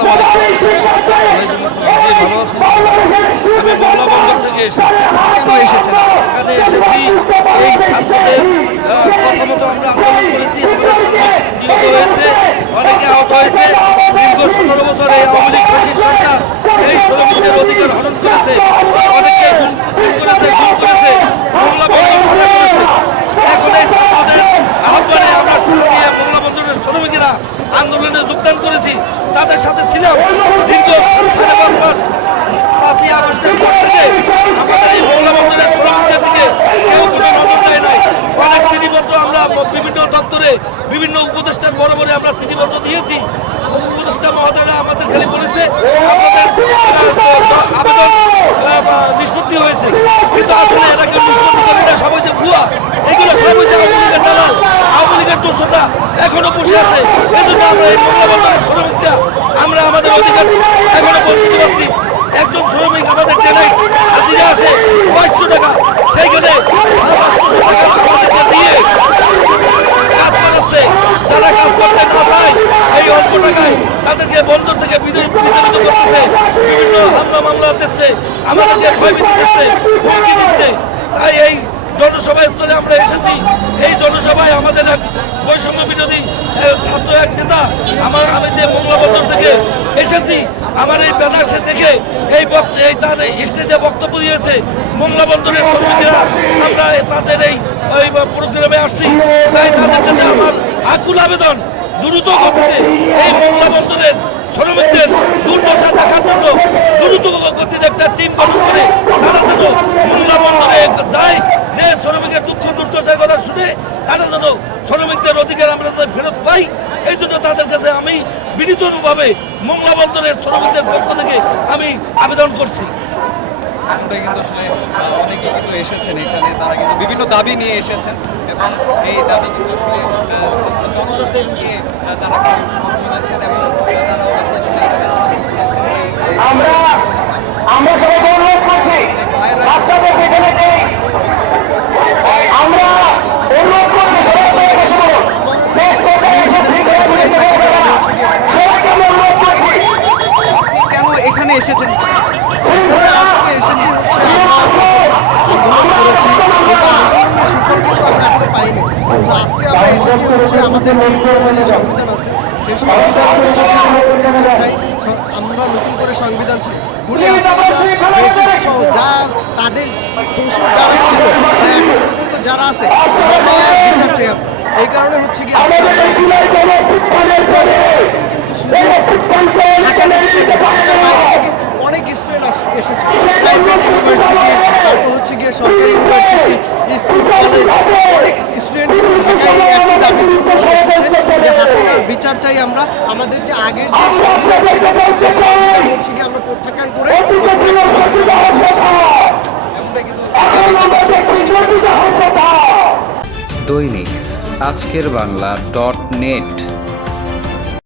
আসসালাম আলাইকুম আমি বল্লভনগর থেকে এসেছি বিভিন্ন উপদেষ্টার বড় আমরা চিঠিপত্র দিয়েছি। উপদেষ্টা মহোদয়রা আমাদের খালি বলেছে আবেদন নিষ্পত্তি হয়েছে। কিন্তু আসলে এরা কেউ নিষ্পত্তি করে না, সবাই যে ভুয়া। এগুলো সব হয়েছে আওয়ামী লীগের দালাল, আওয়ামী লীগের দোষতা এখনও বসে আছে। এই জন্য আমরা এই মহিলা আমরা আমাদের অধিকার এখনও বঞ্চিত পাচ্ছি একজন শ্রমিক আমাদের জেলায় হাজিরা আসে পাঁচশো টাকা মামলা দিচ্ছে, আমাদেরকে ভয়ভীতি দিচ্ছে, হুমকি দিচ্ছে। তাই এই জনসভা আমরা এসেছি। এই জনসভায় আমাদের এক বৈষম্য বিরোধী ছাত্র এক নেতা আমার, আমি যে থেকে এসেছি, আমার এই দেখে এই এই তার স্টেজে বক্তব্য দিয়েছে মোংলা বন্দরের কর্মীরা আমরা তাদের এই প্রোগ্রামে আসছি। তাই তাদের কাছে আমার আকুল আবেদন, দ্রুত গতিতে এই মোংলা বন্দরের শ্রমিকদের দুর্দশা দেখার জন্য দ্রুত গতিতে একটা টিম গঠন করে তারা যেন মোংলা বন্দরে যায় যে শ্রমিকের দুঃখ দুর্দশার কথা শুনে, তারা যেন শ্রমিকদের অধিকার আমরা যাতে ফেরত পাই, এই জন্য তাদের কাছে আমি বিনীতভাবে মোংলা বন্দরের শ্রমিকদের পক্ষ থেকে আমি আবেদন করছি। কিন্তু আসলে অনেকে কিন্তু এসেছেন এখানে, তারা কিন্তু বিভিন্ন দাবি নিয়ে এসেছেন এবং এই দাবি কিন্তু আসলে ছাত্র নিয়ে তারা এবং তারা অনেকে আসলে invest করেছেন এই- এই- আমরা আমরা সবাইকে অনুরোধ করছি আপনাদের যেখানে নেই আমরা অনুরোধ করছি সবাইকে বসে বলুন। দেশ কোথায় এসেছি, কোথায় ঘুরে যেতে হবে না। সবাইকে আমি অনুরোধ করছি। কেন এখানে এসেছেন। আজকে করেছি। আমরা আমাদের আমরা নতুন করে সংবিধান চাই। যা তাদের যারা ছিল পর্যন্ত যারা আছে এই কারণে হচ্ছে কি বিচার চাই আমরা। আমাদের যে আগের যে আমরা প্রত্যাখ্যান করে দৈনিক আজকের বাংলা ডট নেট।